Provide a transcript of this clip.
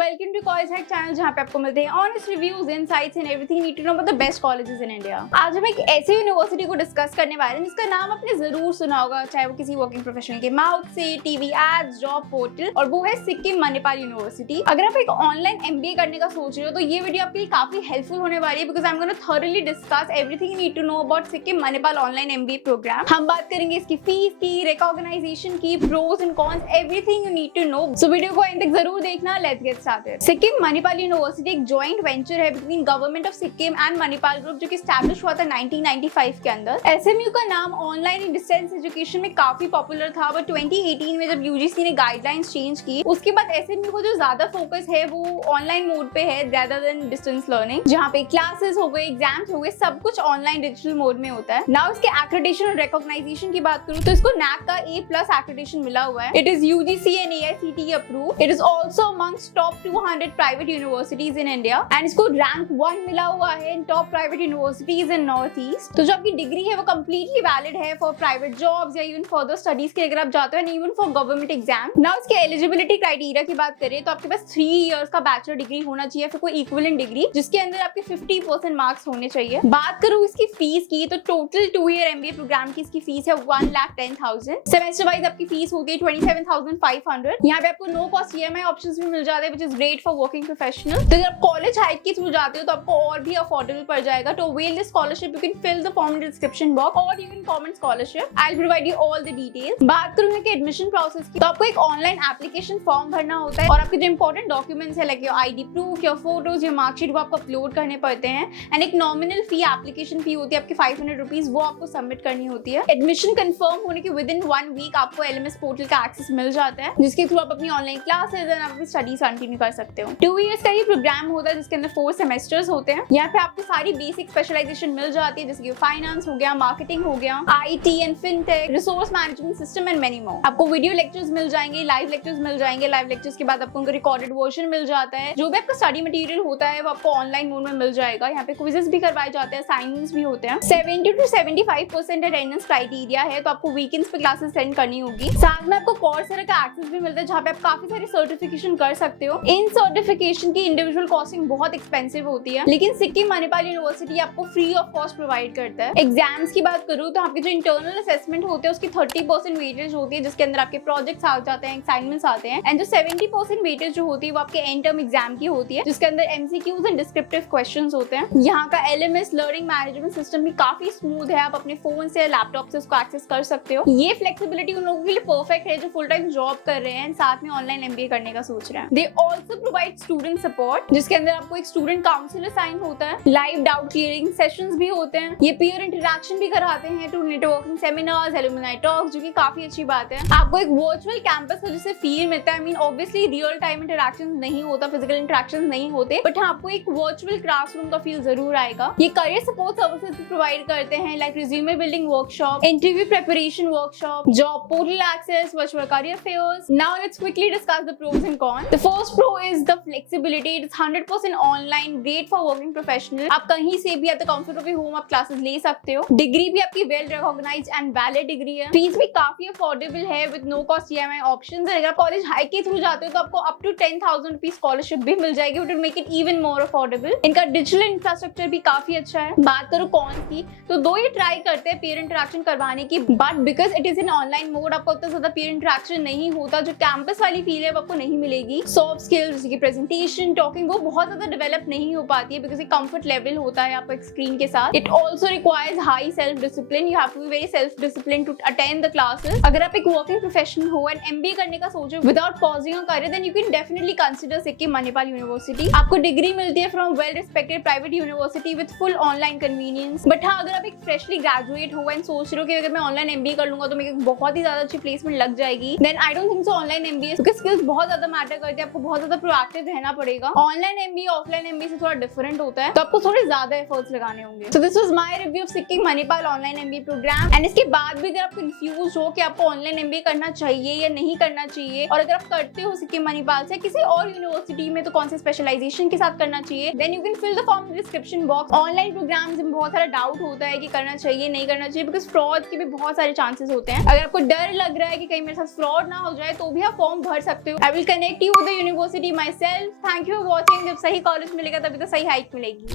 Welcome to college hack channel, जहां पे आपको मिलते हैं honest reviews, insights and everything you need to know about the best colleges in India. आज हम एक ऐसी यूनिवर्सिटी को डिस्कस करने वाले हैं जिसका नाम आपने जरूर सुना होगा, चाहे वो किसी वर्किंग प्रोफेशनल के माउथ से, टीवी एड्स, जॉब पोर्टल, और वो है सिक्किम मणिपाल यूनिवर्सिटी। अगर आप एक ऑनलाइन एमबीए करने का सोच रहे हो तो ये वीडियो आपके लिए काफी हेल्पफुल होने वाली है, because I am gonna thoroughly discuss everything you need to know about Sikkim Manipal online MBA programme. हम बात करेंगे इसकी फीस की, रिकॉग्नाइजेशन की, pros and cons, everything you need to know. So video को एंड तक जरूर देखना। Let's get started. Sikkim Manipal university एक जॉइंट वेंचर है between government of Sikkim and Manipal group, जो कि एस्टैब्लिश हुआ था 1995 के अंदर। एसएमयू का नाम ऑनलाइन इन डिस्टेंस एजुकेशन में काफी पॉपुलर था, बट 2018 में जब यूजीसी ने गाइडलाइंस चेंज की, उसके बाद एसएमयू को जो ज्यादा फोकस है वो ऑनलाइन मोड पे है रेदर देन डिस्टेंस लर्निंग, जहाँ पे क्लासेस हो गए, एग्जाम्स हो गए, सब कुछ ऑनलाइन डिजिटल मोड में होता है। नाउ इसके एक्रेडिटेशन और रिकॉग्नाइजेशन की बात करूँ तो इसको NAAC का A+ एक्रेडिटेशन मिला हुआ है। It is UGC and AICTE approved. It is also amongst top 200 private universities in India and इसको रैंक 1 मिला हुआ है in top private universities in north east. तो जो आपकी डिग्री है वो कंप्लीटली वैलिड है फॉर प्राइवेट जॉब्स या इवन फर्दर स्टडीज के अगर आप जाते हो, and even for government exam. Now इसके एलिजिबिलिटी क्राइटेरिया की बात करें तो आपके पास 3 इयर्स का बैचलर डिग्री होना चाहिए, फिर कोई इक्विवेलेंट डिग्री जिसके अंदर आपके 50% मार्क्स होने चाहिए। बात करूँ इसकी फीस की तो टोटल 2 ईयर MBA प्रोग्राम की इसकी फीस है 1,10,000। सेमेस्टर वाइज आपकी फीस होती है 27,500। यहाँ पे आपको नो कॉस्ट EMI ऑप्शंस भी मिल जाते हैं, which is great for working professional. तो अगर आप कॉलेज हाइक के थ्रू जाते हो तो आपको और भी अफोर्डेबल पड़ जाएगा। तो avail this scholarship, you can fill the form in description box और you can comment scholarship. I will provide you all the details. बात करूँ कि एडमिशन प्रोसेस की, तो आपको एक ऑनलाइन एप्लीकेशन फॉर्म भरना होता है और आपके जो इंपॉर्टेंट डॉक्यूमेंट्स है like your ID proof, your photos, your marksheet, वो आपको अपलोड करने पड़ते हैं। एंड एक नॉमिनल फी, एप्लीकेशन फी होती है आपकी 500 रुपीज, वो आपको सबमिट करनी होती है। एडमिशन कंफर्म होने के विद इन 1 वीक आपको LMS पोर्टल का एक्सेस मिल जाता है, जिसके थ्रू आप अपनी ऑनलाइन क्लासेस एंड अपनी स्टडीज कंटिन्यू कर सकते हो। 2 इयर्स का ये प्रोग्राम होता है जिसके अंदर 4 सेमेस्टर्स होते हैं। यहाँ पे आपको सारी बेसिक स्पेशलाइजेशन मिल जाती है, जैसे कि फाइनेंस हो गया, मार्केटिंग हो गया, IT and fintech, resource management system and many more. आपको वीडियो लेक्चर्स मिल जाएंगे, लाइव लेक्चर्स मिल जाएंगे। लाइव लेक्चर्स के बाद आपको उनका रिकॉर्डेड वर्जन मिल जाता है। जो भी आपका स्टडी मटेरियल होता है वो आपको ऑनलाइन मोड में मिल जाएगा। यहाँ पे क्विजेस भी करवाए जाते हैं, असाइनमेंट्स भी होते हैं। 70 to 75% अटेंडेंस क्राइटेरिया है, तो आपको वीकेंड्स पे क्लासेस अटेंड करनी होगी। साथ में आपको कोर्सेरा का एक्सेस भी मिलता है, जहाँ पे आप काफी सारी सर्टिफिकेशन कर सकते हो। इन सर्टिफिकेशन की इंडिविजुअल कॉस्टिंग बहुत एक्सपेंसिव होती है, लेकिन सिक्किम मणिपाल यूनिवर्सिटी आपको फ्री ऑफ कॉस्ट प्रोवाइड करता है। एग्जाम्स की बात करूँ तो आपके जो इंटरनल असेसमेंट होते हैं उसकी 30% वेटेज होती है, जिसके अंदर आपके प्रोजेक्ट्स आ जाते हैं, असाइनमेंट्स आते हैं। एंड जो 70% वेटेज जो होती है वो आपके एंड टर्म एग्जाम की होती है, जिसके अंदर MCQs एंड डिस्क्रिप्टिव क्वेश्चंस होते हैं। यहाँ का LMS लर्निंग मैनेजमेंट सिस्टम भी काफी स्मूथ है, आप अपने फोन से, लैपटॉप से उसको एक्सेस कर सकते हो। ये फ्लेक्सिबिलिटी उन लोगों के लिए परफेक्ट है जो फुल टाइम जॉब कर रहे हैं, साथ में ऑनलाइन MBA करने का सोच रहे हैं। They also provide student support, जिसके अंदर आपको एक स्टूडेंट काउंसलर साइन होता है, लाइव डाउट क्लियरिंग सेशंस भी होते हैं, ये पीयर इंटरेक्शन भी कराते हैं, to networking seminars, alumni talks, जो कि काफी अच्छी बात है। आपको एक वर्चुअल कैंपस का जैसे फील मिलता है। I mean obviously real time interaction नहीं होता, फिजिकल इंटरेक्शन नहीं होते, बट आपको एक वर्चुअल क्लासरूम का फील जरूर आएगा। ये करियर सपोर्ट सर्विसेज भी प्रोवाइड करते हैं, like resume building workshop, interview preparation workshop, job portal access, virtual career fairs. Now let's quickly discuss the pros and cons. The first pro is the flexibility. It is 100% online, great for working professional. आप कहीं से भी at the comfort of your home आप classes ले सकते हो। Degree भी आपकी well recognised and valid degree है। फीस भी काफी अफोर्डेबल है with no cost EMI options. अगर आप कॉलेज हाइक के थ्रू जाते हो तो आपको अप टू 10,000 रुपीज स्कॉलरशिप भी मिल जाएगी, which will make it even more affordable. इनका डिजिटल इंफ्रास्ट्रक्चर भी काफी अच्छा है। बात करो कॉन्स की, तो दो ये ट्राई करते हैं पीयर इंटरेक्शन करवाने की, but because it is in online mode आपको उतना ज्यादा पीयर इंटरेक्शन नहीं होता। जो कैंपस वाली फील है वो आपको नहीं मिलेगी। सॉफ्ट स्किल्स जैसे कि प्रेजेंटेशन, टॉकिंग, वो बहुत ज्यादा डेवलप नहीं हो पाती है, बिकॉज एक कंफर्ट लेवल होता है आपको एक स्क्रीन के साथ। It also requires high self discipline. You have to be very self discipline to attend the classes. अगर आप एक वर्किंग प्रोफेशनल हो एंड MBA करने का सोचो without pausing your career, then you can definitely consider Sikkim Manipal university. आपको degree मिलती है from well respected private university with full online convenience. But हाँ, अगर आप एक फ्रेशली ग्रेजुएट हो एंड सोच रहे हो कि अगर मैं ऑनलाइन MBA कर लूंगा तो मेरे बहुत ही ज्यादा अच्छी प्लेसमेंट लग जाएगी, then I don't think so online MBA, क्योंकि स्किल्स बहुत ज्यादा मैटर करते हैं। आपको बहुत ज्यादा प्रोएक्टिव रहना पड़ेगा। ऑनलाइन MBA ऑफलाइन MBA से थोड़ा डिफरेंट होता है, तो आपको थोड़े ज्यादा एफर्ट्स लगाने होंगे। So this was my review of Sikkim Manipal online MBA programme. And इसके बाद भी अगर आप कंफ्यूज हो कि आपको ऑनलाइन MBA करना चाहिए या नहीं करना चाहिए, और अगर आप करते हो सिक्किम मणिपाल से किसी और यूनिवर्सिटी में तो कौन से स्पेशलाइजेशन के साथ करना चाहिए, then you can fill the form in description box. Online programmes में बहुत सारा डाउट होता है कि करना चाहिए नहीं करना चाहिए, बिकॉज फ्रॉड के भी बहुत सारे चांसेस होते हैं। अगर आपको डर लग रहा है कि कहीं मेरे साथ फ्रॉड ना हो जाए तो भी आप फॉर्म भर सकते हो। I will connect you with the university university my self. Thank you for watching. जब सही कॉलेज मिलेगा तभी तो सही हाइक मिलेगी।